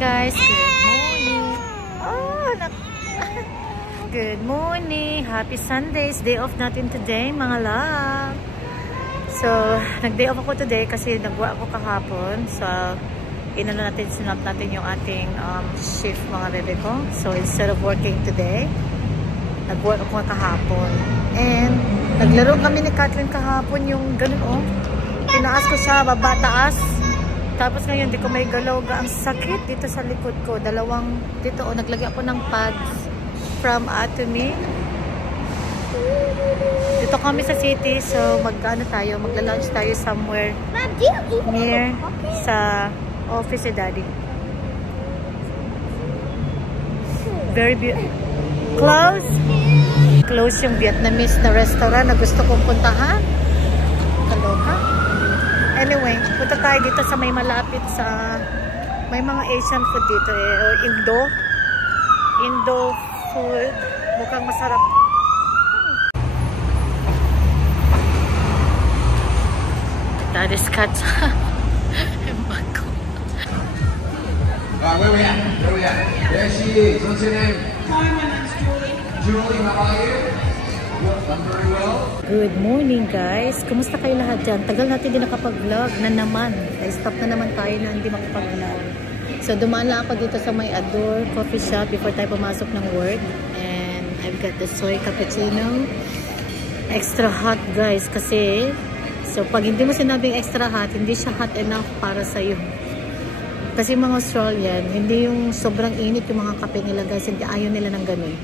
guys, good morning. Good morning, happy Sundays, day off natin today mga love. So, nag-day off ako today kasi nag-work ako kahapon. So, sinap natin yung ating shift mga bebe ko. So, instead of working today, nag-work ako kahapon. And, naglaro kami ni Catherine kahapon yung ganun oh. Tinaas ko siya, baba, taas. Tapos ngayon, di ko may galaw. Ang sakit dito sa likod ko. Dito oh, naglagay ako ng pads from Atomy. Dito kami sa city. So, magla-lunch tayo somewhere near sa office ni Daddy. Very beautiful. Close yung Vietnamese na restaurant na gusto kong puntahan. Kaloka. Anyway, punta tayo dito sa may malapit sa may mga Asian food dito eh. Or Indo food. Mukhang masarap. That is cuts. Where we at? There she is. What's her name? Hi, my name's Julie. Julie, how are you? I'm very well. Good morning guys. Kumusta kayo lahat dyan? Tagal natin din nakapag-vlog na naman. I-stop na naman tayo na hindi makapag-vlog. So dumaan lang ako dito sa may Adore coffee shop before tayo pumasok ng work. And I've got the soy cappuccino. Extra hot guys kasi so pag hindi mo sinabing extra hot, hindi siya hot enough para sa'yo. Kasi mga Australian, hindi yung sobrang init yung mga kape nila guys. Hindi ayaw nila ng ganun.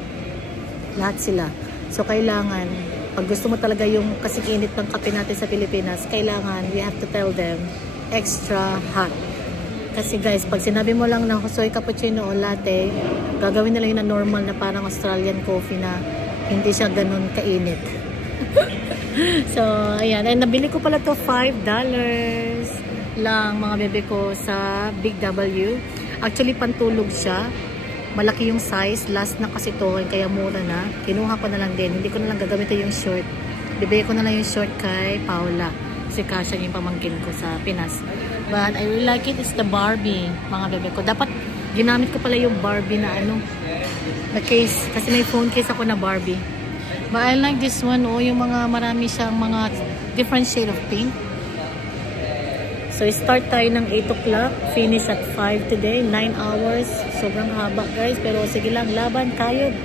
Lahat sila. So, kailangan, pag gusto mo talaga yung kasing init ng kape natin sa Pilipinas, kailangan, we have to tell them, extra hot. Kasi guys, pag sinabi mo lang ng soy cappuccino o latte, gagawin nila yun na normal na parang Australian coffee na hindi siya ganun kainit. So, ayan. And nabili ko pala to $5 lang mga bebe ko sa Big W. Actually, pantulog siya. Malaki yung size. Last na kasi to, kaya mura na. Kinuha ko na lang din. Hindi ko na lang gagamit yung short. Bibigay ko na lang yung short kay Paula. Kasi kasya yung pamangkin ko sa Pinas. But I really like it. It's the Barbie, mga bebe ko. Dapat ginamit ko pala yung Barbie na na case. Kasi may phone case ako na Barbie. But I like this one. Oh, yung mga marami siyang mga different shade of pink. So, start tayo ng 8 o'clock. Finish at 5 today. 9 hours. Sobrang haba, guys. Pero sige lang, laban. Kayod.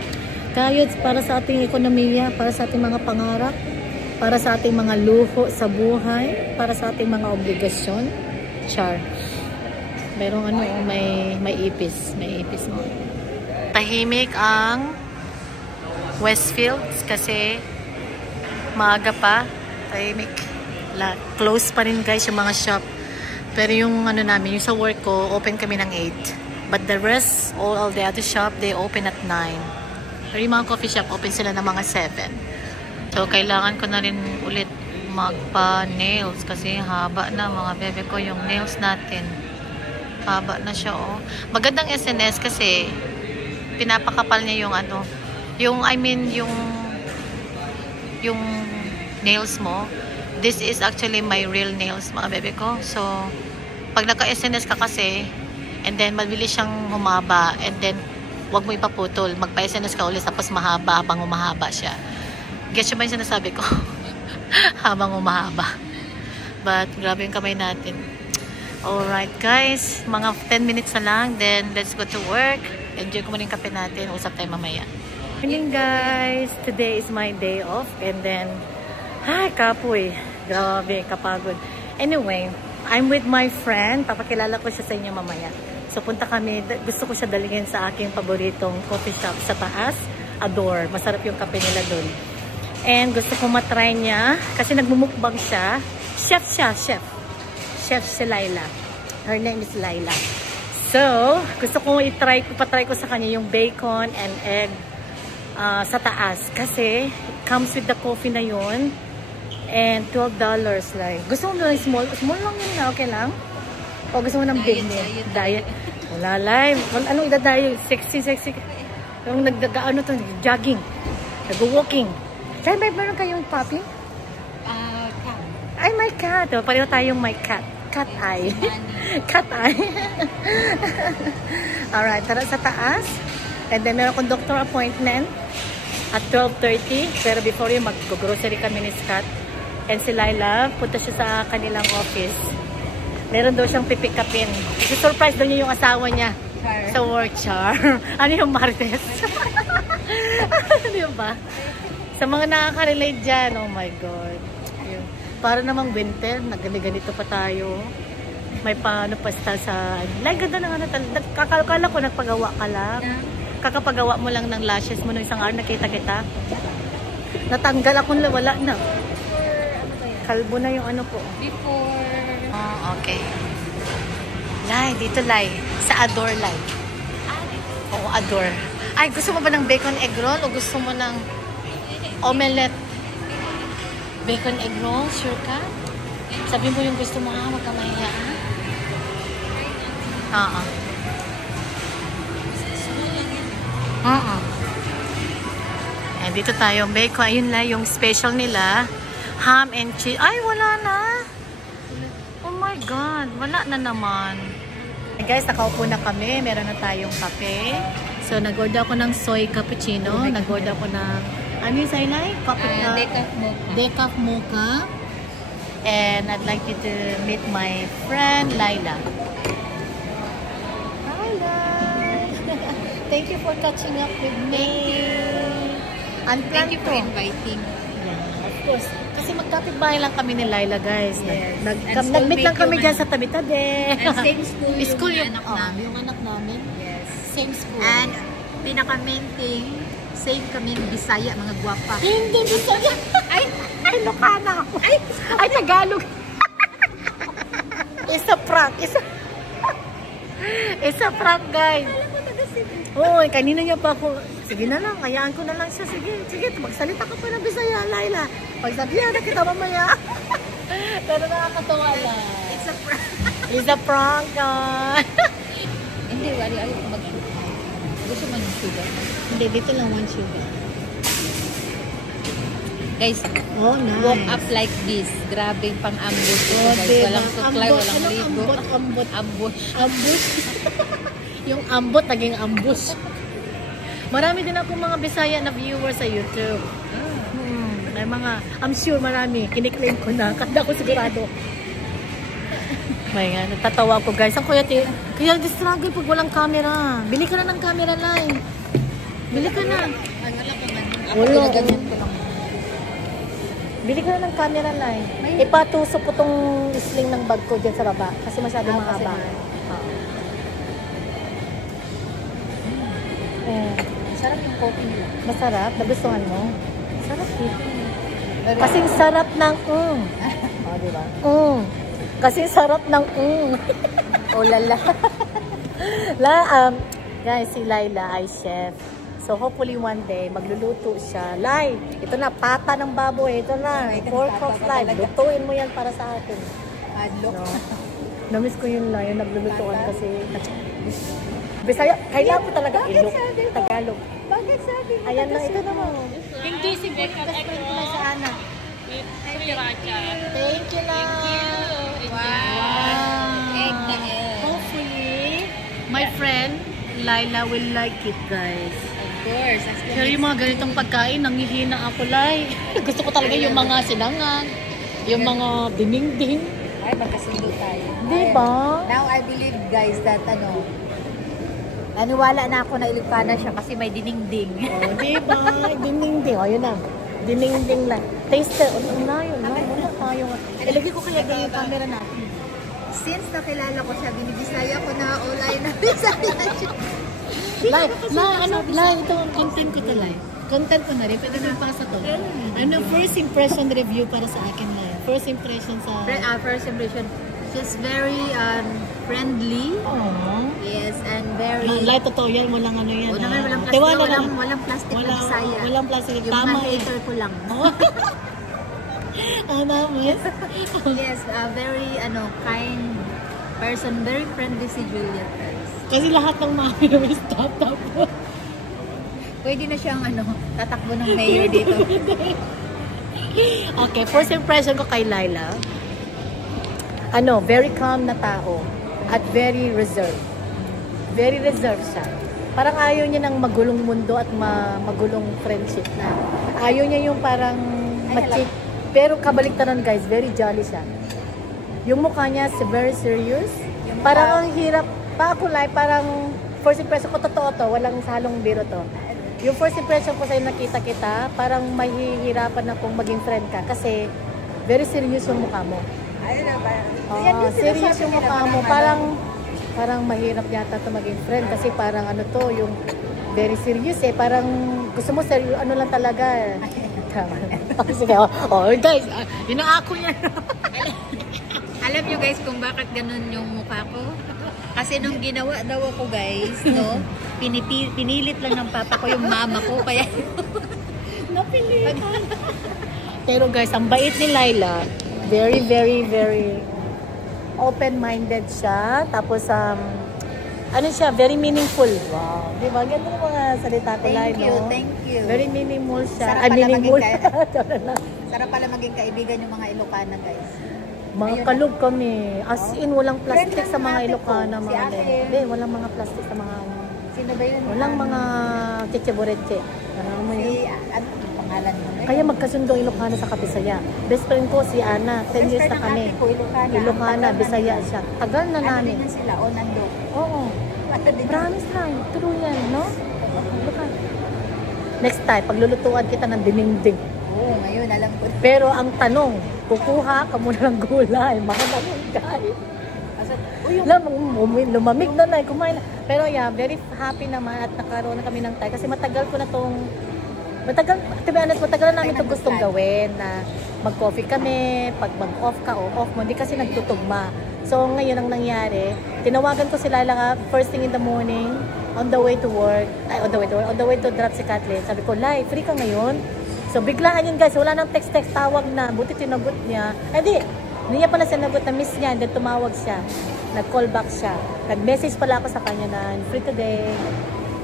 Kayod para sa ating ekonomiya, para sa ating mga pangarap, para sa ating mga luho sa buhay, para sa ating mga obligasyon. Char. Merong may ipis. May ipis mo. Tahimik ang Westfields kasi maaga pa. Tahimik. Close pa rin, guys, yung mga shop. Pero yung namin, yung sa work ko, open kami ng 8. But the rest, all the other shop, they open at 9. Pero yung mga coffee shop, open sila ng mga 7. So, kailangan ko na rin ulit magpa-nails kasi haba na mga bebe ko yung nails natin. Haba na siya, oh. Magandang SNS kasi pinapakapal niya yung yung nails mo. This is actually my real nails, mga bebe ko. So, pag naka-SNS ka kasi, and then mabilis siyang humaba, and then wag mo ipaputol. Magpa-SNS ka ulit, tapos mahaba habang humahaba siya. Guess yun ba yung sinasabi ko? Habang humahaba. But, grabe yung kamay natin. Alright, guys. Mga 10 minutes na lang, then let's go to work. Enjoy ko muna yung kape natin. Usap tayo mamaya. Morning, guys. Today is my day off, and then kapoy. Grabe, kapagod. Anyway, I'm with my friend. Papakilala ko siya sa inyo mamaya. So, punta kami. Gusto ko siya dalhin sa aking paboritong coffee shop sa taas. Adore. Masarap yung kape nila dun. And gusto ko matry niya. Kasi nagmumukbang siya. Chef siya, chef. Chef si Laila. Her name is Laila. So, gusto ko ipatry ko sa kanya yung bacon and egg sa taas. Kasi, comes with the coffee na yun. And $12 like. Gusto mo lang small? Small lang yun na, okay lang? O gusto mo ng big meal? Diet. Wala live. Anong idadayo? Sexy. Yung jogging. Nag-walking. Kaya meron kayong puppy? Cat. Ay, my cat. O, pareho tayong my cat. Cat eye. Cat eye. Alright, tara sa taas. And then meron akong doctor appointment at 12:30. Pero before yun, mag-grocery kami ni Scott. And si Laila, punta siya sa kanilang office. Meron daw siyang pipick upin. I-surprise daw niya yung asawa niya. Char. Sa work, char. Ano yung Martes? Ano yun ba? Sa mga nakaka-relate dyan, oh my God. Yun. Para namang winter, ganito pa tayo. May paano pa sa... Like, ganda na nga. Kakala ko nagpagawa ka lang. Kakapagawa mo lang ng lashes mo nung isang araw, nakita kita. Natanggal ako, wala na. Kalbo na yung ano ko. Before... Oh, okay. Lai, dito Lai. Sa Adore Lai. Oo, Adore. Ay, gusto mo ba ng bacon egg roll o gusto mo ng omelette? Bacon egg roll? Sure ka? Sabi mo yung gusto mo ha, huwag ka mahiya ha? Eh, dito tayo. Bacon. Ayun lang yung special nila. Ham and cheese. Ay, wala na. Oh my God. Wala na naman. Hey guys, nakaupo na kami. Meron na tayong kape. So, nag-order ako ng soy cappuccino. Nag-order ako ng... Ano yung saylay? Decaf mocha. Decaf mocha. And I'd like you to meet my friend, Laila. Hi, Laila. Thank you for catching up with me. Thank you for inviting. Yeah, of course. Kasi magkapit-bahay lang kami ni Laila, guys. Yes. Nag-meet lang kami dyan sa tabi-tabi. And same school, School yung anak namin. Yung anak namin. Yes. Same school. And pinaka-mainting, same kami Bisaya, mga guwapa. Hindi, Bisaya. Ay, Ilocana ako. Ay, Tagalog. Isa prank. Isa prank, guys. Oo, kanina niya pa ako. Sige na lang, hayaan ko na lang siya. Sige, magsalita ka pa ng Bisaya, Laila. Pagsabihan na kita mamaya. Pero nakakatawa lang. It's a prank. It's a prank, Hindi, wali ayaw ko mag-shoot. Gusto mo ng sugar? Hindi, dito lang one sugar. Guys, Oh, nice. walk up like this. Grabe yung pang-ambush ito, Oh, guys. diba? Walang supply, Ambot. walang Anong ligo. ambot? Ambush. Ambush. Yung ambot, naging ambush. Marami din ako mga Bisaya na viewers sa YouTube. May mga, I'm sure marami. Kiniklaim ko na. Kada ko sigurado. May nga, natatawa ko guys. Ang kuya, kaya struggle pag walang camera. Bili ka na ng camera line. Bili ka na. Wala. Bili ka na ng camera line. Ipatusok ko tong sling ng bag ko dyan sa baba. Kasi masyadong mahaba. Sarap yung coffee nila. Masarap? Nagustuhan mo? Sarap dito. Kasing sarap ng oh, diba? Kasing sarap ng oh lala. Guys, si Laila ay chef. So hopefully one day magluluto siya. Lai, ito na pata ng baboy. Ito na, pork of life. Lutuin mo yan para sa akin. Adlok. No. Namiss ko yung Lai, naglulutuan kasi Bisaya, kailangan po talaga ilok. Tagalog. Bakit sabi? Ayan na, ito naman. Hindi si best friend ko na sa Ana. Thank you, love. Wow. Egg na egg. Hopefully, my friend, Laila will like it, guys. Of course. Pero yung mga ganitong pagkain, nanghihina ako, Lai. Gusto ko talaga yung mga sinangan, yung mga dinding-ding. Ay, magkasundo tayo. Diba? Now, I believe, guys, that naniwala na ako na Ilocana siya kasi may dininding. Oh, diba? Dinding-ding. O, yun na. Dinding-ding lang. Taste. Yun na. Wala tayo. Ilagay ko kaya ganyan yung camera natin. Since nakilala ko siya, binibisaya ko na ulay na Bisaya siya. Lai, ito ang content ko to, Lai. Content ko na rin. Pwede na pasa to. Ano, first impression review para sa akin, Lai. First impression sa... First impression. She's very friendly. Aww. Yes, and very... Lai, totoo yan. Walang ano yan. Walang plastic, Tiwala lang. walang plastic na Bisaya. Walang plastic. Yung Tama eh. hater ko lang. Miss? Yes, very kind person. Very friendly si Juliet, guys. Kasi lahat ng mami na may stop. Pwede na siyang tatakbo ng mayor dito. Okay, first impression ko kay Laila. very calm na tao at very reserved. Very reserved siya. Parang ayaw niya ng magulong mundo at magulong friendship na. Ayaw niya yung parang machik. Pero kabaliktaran guys, very jolly siya. Yung mukha niya very serious. Parang ang hirap, pa-kulay, parang first impression ko, totoo to, walang halong biro to. Yung first impression ko sa'yo nakita kita, parang mahihirapan akong maging friend ka kasi very serious yung mukha mo. Serious yung mukha mo. Parang mahirap yata ito maging friend kasi parang ano to, yung very serious eh. Parang gusto mo serious, ano lang talaga. Sige, guys, yun ang ako niya. Alam nyo guys kung bakit ganun yung mukha ko? Kasi nung ginawa daw ako guys, no? Pinilit lang ng papa ko yung mama ko. Kaya napilitan. Pero guys, ang bait ni Laila. Very, very, very open-minded siya. Tapos, ano siya, very meaningful. Wow. Di ba? Ganda ng mga salita ko, Laila. Thank you. Very meaningful siya. Sarap pala maging kaibigan yung mga Ilocana guys. Mga kalog kami. As in, walang plastic sa mga Ilocana. Si Ate. Walang mga plastic sa mga... Sino ba yun? Walang mga chichibureche. Ano mo yun? Ano pangalan mo? Kaya magkasundong Ilocana sa Bisaya. Best friend ko si Ana. 10 years na kami. Ilocana, Bisaya siya. Tagal na namin. Ano din sila? O nando? Oo. Promise lang. True yan, no? Next time, paglulutuan kita ng dinding. Oo, ngayon alam ko. Pero ang tanong, kukuha ka muna ng gulay. Mga malunggay. Lumamig na na, kumain na. Pero yeah, very happy naman at nakaroon na kami ng time. Kasi matagal ko na itong, to be honest, matagal na namin itong gustong gawin na mag-coffee kami, pag mag-off ka o off mo, hindi kasi nagtutugma. So ngayon ang nangyari, tinawagan ko sila lang first thing in the morning, on the way to drop si Kathleen. Sabi ko, Lai, free ka ngayon? So biglaan yun guys, wala nang text, tawag na, buti tinagot niya. Hindi niya pala sinagot na miss niya, then tumawag siya. Nag-call back siya. Nag-message pala ako sa kanya na free today.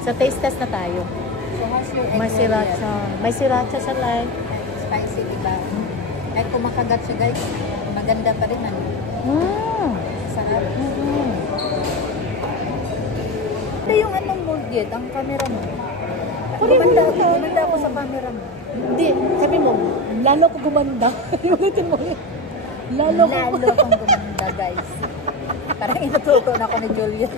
So taste test na tayo. So how's your egg May sriracha. May sriracha siya like. Spicy, diba? Kahit kumakagat siya guys, maganda pa rin ano. Sarap. Ito yung anong molded, ang camera mo. Gumanda ako sa camera mo. Hindi, sabi mo, lalo ko gumanda. Ulitin mo yun. Lalo akong gumanda guys. Parang inututo na ako ni Julia.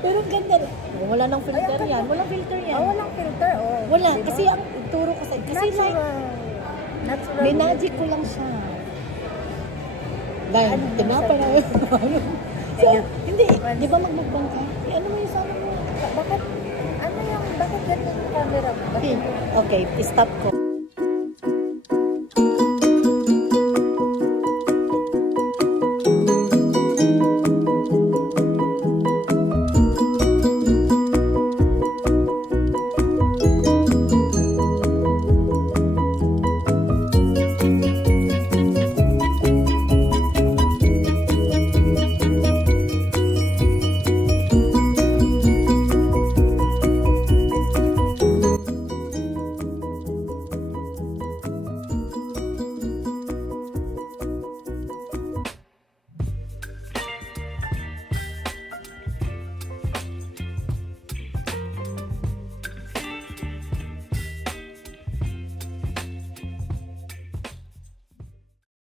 Pero ganda rin. Wala nang filter yan. Walang filter yan. Walang filter. Wala. Kasi ang turo ko sa'yo. Kasi natural. May magic ko lang siya. Dahil, tinapa na yun. So, hindi. Di ba magmukbang ka? Ano mo yung sana mo? Bakit ganyan yung camera mo? Okay, stop ko.